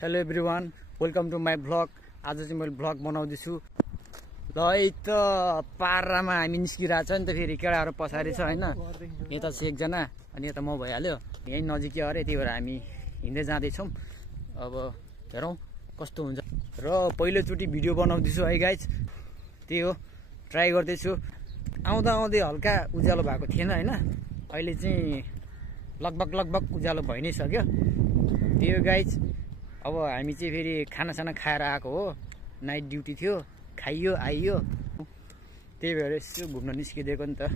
Hello everyone, welcome to my vlog. आज चाहिँ मैले भ्लग बनाउँदैछु। ल त पारामा हामी निस्किरहेको छ नि त, फेरि केटाहरू पछाडि छ होइन। यता छ एकजना अनि यता म भइहाल्यो। यहीँ नजिकै अरे, त्यही भएर हामी हिँड्दै जाँदैछौँ। अब हेरौँ कस्तो हुन्छ। र पहिलोचोटि भिडियो बनाउँदैछु है गाइज, त्यही हो, ट्राई गर्दैछु। आउँदा आउँदै हल्का उज्यालो भएको थिएन होइन, अहिले चाहिँ लगभग उज्यालो भइ नै सक्यो। त्यही हो गाइज। अब हामी चाहिँ फेरि खानासाना खाएर आएको हो, नाइट ड्युटी थियो, खाइयो आइयो, त्यही भएर यसो घुम्न निस्किदिएको नि त।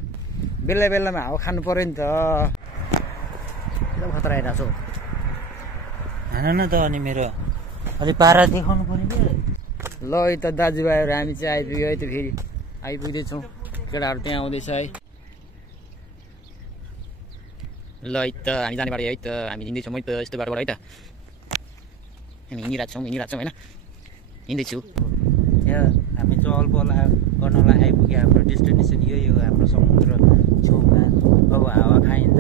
बेला बेलामा हावा खानु पऱ्यो नि त। एकदम खतरा आइरहेको छ। हान न त अनि मेरो अलि पारा देखाउनु पर्यो कि। ल त दाजुभाइहरू हामी चाहिँ आइपुग्यो है त, फेरि आइपुग्दैछौँ। केटाहरू त्यहाँ आउँदैछ है। ल त हामी जाने बाटो है त, हामी हिँड्दैछौँ है त, यस्तो बाटोबाट है त। हामी हिँडिरहेको छौँ होइन, हिँड्दैछु। यहाँ हामी चहल पहल गर्नलाई आइपुग्यो। हाम्रो डेस्टिनेसन यही हो, हाम्रो समुद्र छेउमा। अब हावा खाइन्छ,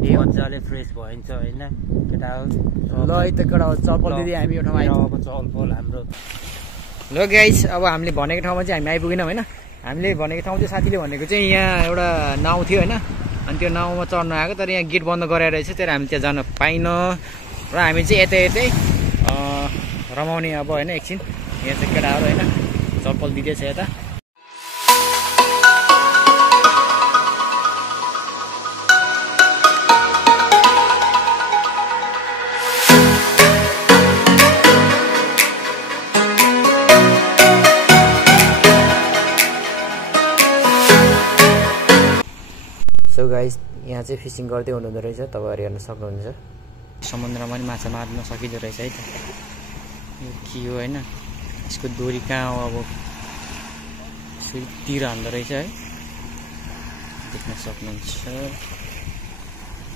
मजाले फ्रेस भइन्छ होइन केटाहरू। ल त केटाहरू चप्पल दिँदै हामी यो ठाउँमा आइपुग्यौँ। अब चहल पहल हाम्रो। ल गाइस, अब हामीले भनेको ठाउँमा चाहिँ हामी आइपुगेनौँ होइन। हामीले भनेको ठाउँ चाहिँ साथीले भनेको चाहिँ यहाँ एउटा नाउ थियो होइन, अनि त्यो नाउमा चढ्नु आएको, तर यहाँ गेट बन्द गराएर रहेछ, त्यही हामी त्यहाँ जान पाइनँ। र हामी चाहिँ यतै रमाउने अब होइन। एकछिन यहाँ चाहिँ केटाहरू होइन चप्पल दिँदैछ यता। सो गाइस, यहाँ चाहिँ फिसिङ गर्दै हुनुहुँदो रहेछ, तपाईँहरू हेर्न सक्नुहुन्छ। समुद्रमा पनि माछा मार्न सकिँदो रहेछ है त। यो के हो होइन, यसको डोरी कहाँ हो, अब यसरी तिर हान्दो रहेछ है, देख्न सक्नुहुन्छ।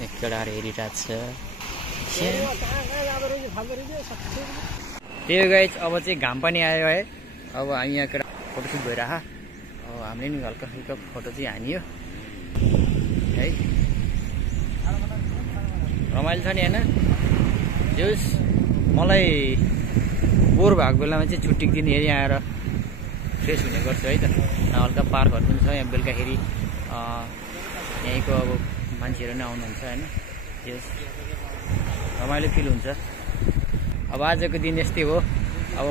केटाहरू हेरिरहेको छ। त्यही हो गाइस, अब चाहिँ घाम पनि आयो है। अब हामी यहाँ केटा फोटोसुट भइरह। अब हामीले नि हल्का फुल्का फोटो चाहिँ हानियो है। रमाइलो छ नि होइन। जस मलाई बोर भएको बेलामा चाहिँ छुट्टीको दिन हेरि आएर फ्रेस हुने गर्छु है त। हल्का पार्कहरू पनि छ यहाँ, बेलुकाखेरि यहीँको अब मान्छेहरू नै आउनुहुन्छ होइन। यस रमाइलो फिल हुन्छ। अब आजको दिन यस्तै हो। अब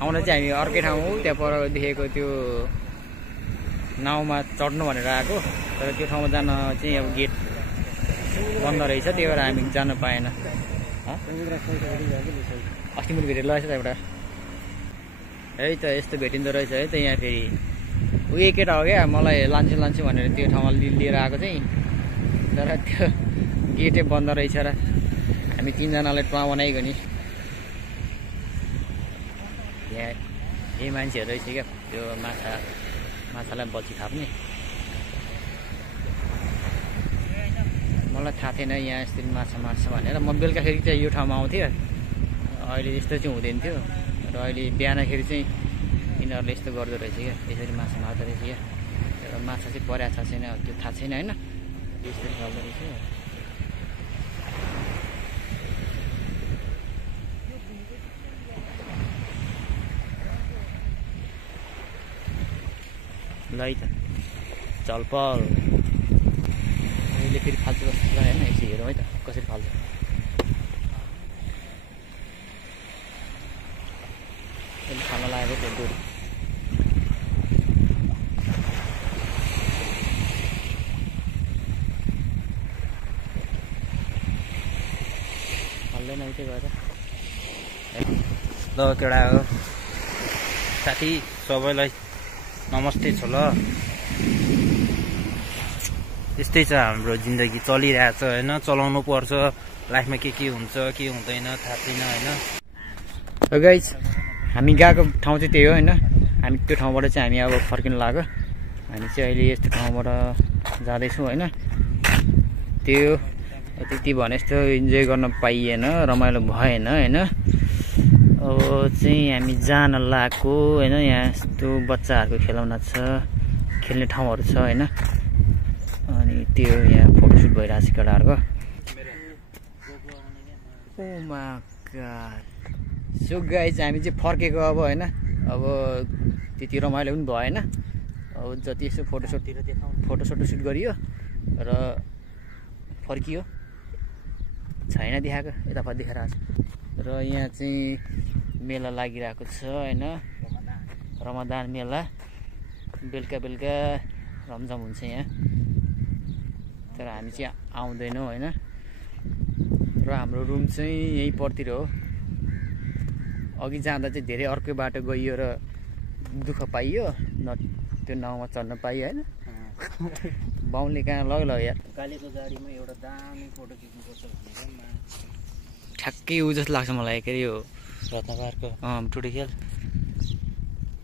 आउन चाहिँ हामी अर्कै ठाउँ हो, त्यहाँ पर देखेको त्यो नाउमा चढ्नु भनेर आएको, तर त्यो ठाउँमा जान चाहिँ अब गेट बन्द रहेछ, त्यही भएर हामी जान पाएन। अस्ति मैले भेटेर लगेको छ त एउटा है त, यस्तो भेटिँदो रहेछ है त। यहाँ फेरि उयो केटा हो क्या, मलाई लान्छु भनेर त्यो ठाउँमा लिएर आएको चाहिँ, तर त्यो गेटै बन्द रहेछ र हामी तिनजनालाई टुवा बनाइगयो नि। यहाँ यही मान्छेहरू रहेछ क्या, त्यो माछालाई बची खाप्ने। मलाई थाहा थिएन यहाँ यसरी माछा मार्छ भनेर। म बेलुकाखेरि चाहिँ यो ठाउँमा आउँथेँ, अहिले यस्तो चाहिँ हुँदैन थियो। र अहिले बिहानखेरि चाहिँ यिनीहरूले यस्तो गर्दो रहेछ क्या, यसरी माछा मार्दो रहेछ क्या। तर माछा चाहिँ परेको छ छैन त्यो थाहा छैन होइन, यसरी गर्दो रहेछ। ल है त चलपल अहिले फेरि फाल्छ जस्तो छ होइन। यसो हेरौँ है त कसरी फाल्छ। अहिले फाल्न लागेको त्यो डोरी। फाल्दैन उतै गएर। ल केटा हो साथी, सबैलाई नमस्ते छ। ल यस्तै छ हाम्रो जिन्दगी, चलिरहेछ होइन। चलाउनु पर्छ, लाइफमा के हुन्छ के हुँदैन थाहा छैन होइन। गाइस, हामी गएको ठाउँ चाहिँ त्यही हो होइन। हामी त्यो ठाउँबाट चाहिँ हामी अब फर्किनु लाग्यो। हामी चाहिँ अहिले यस्तो ठाउँबाट जाँदैछौँ होइन। त्यो त्यति भने जस्तो इन्जोय गर्न पाइएन, रमाइलो भएन होइन। अब चाहिँ हामी जान लागेको होइन। यहाँ यस्तो बच्चाहरूको खेलौना छ, खेल्ने ठाउँहरू छ होइन। अनि त्यो यहाँ फोटोसुट भइरहेको छ केटाहरूको। Oh my god. So guys हामी चाहिँ फर्केको अब होइन, अब त्यति रमाइलो पनि भएन। अब जति यसो फोटोसोटो सुट गरियो र फर्कियो, छैन देखाएको, यतापट्टि देखाएर आएको छ। र यहाँ चाहिँ मेला लागिरहेको छ होइन, रमदान मेला। बेलुका बेलुका रमझम हुन्छ यहाँ, तर हामी चाहिँ आउँदैनौँ होइन। र हाम्रो रुम चाहिँ यहीँ परतिर हो। अघि जाँदा चाहिँ धेरै अर्कै बाटो गइयो र दुःख पाइयो, न त्यो नाउँमा चढ्न पाइयो होइन। बाउले कहाँ लग्यो यार, कालीको गाडीमा एउटा दामी फोटो खिच्नुपर्छ भनेर ठ्याक्कै ऊ जस्तो लाग्छ मलाई। के अरे यो रत्नपारको टुडी खेल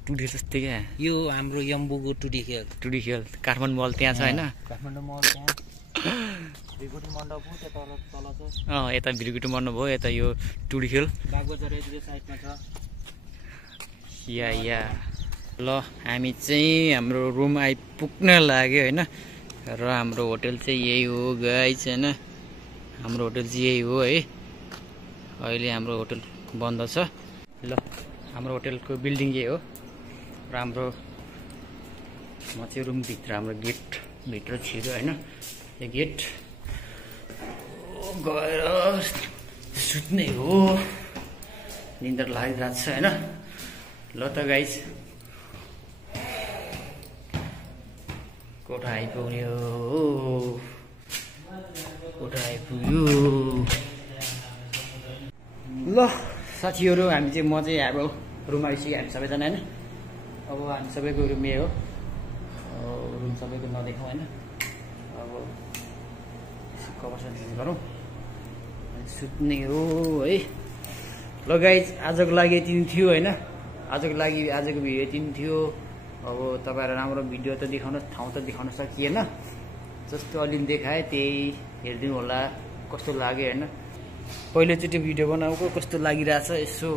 जस्तै क्या यो हाम्रो यम्बुको टुडी खेल काठमाडौँ मल त्यहाँ छ होइन। काठमाडौँ मल त्यहाँ भिरकुटी मण्डप हो, त्यो तल छ। यता भिरकुटी मण्डप हो, यता यो टुडी खेल कागबजार यति साइडमा छ। या ल हामी चाहिँ हाम्रो रुम आइपुग्न लाग्यो होइन। र हाम्रो होटल चाहिँ यही हो गाइस होइन, हाम्रो होटल चाहिँ यही हो है। अहिले हाम्रो होटल बन्द छ। ल हाम्रो होटलको बिल्डिङ यही हो र हाम्रो म चाहिँ रुमभित्र, हाम्रो गेटभित्र छिर्यो होइन। यो गेट गएर सुत्ने हो, निन्द्रा लागिरहेको छ होइन। ल त गाइस कोठा आइपुग्यो, कोठा आइपुग्यो। ल साथीहरू हामी चाहिँ, म चाहिँ अब रुम आइसक्यो हामी सबैजना होइन। अब हामी सबैको रुम यही हो, रुम सबैको नदेखाउँ होइन। अब कभर चेन्ज गरौँ, सुत्ने हो है। ल गाइज आजको लागि यति थियो होइन, आजको भिडियो यति थियो। अब तपाईँहरू राम्रो भिडियो त देखाउन, ठाउँ त देखाउन सकिएन, जस्तो अलिअलि देखाएँ त्यही हेरिदिनु होला कस्तो लाग्यो होइन। पहिलोचोटि भिडियो बनाएको कस्तो लागिरहेछ यसो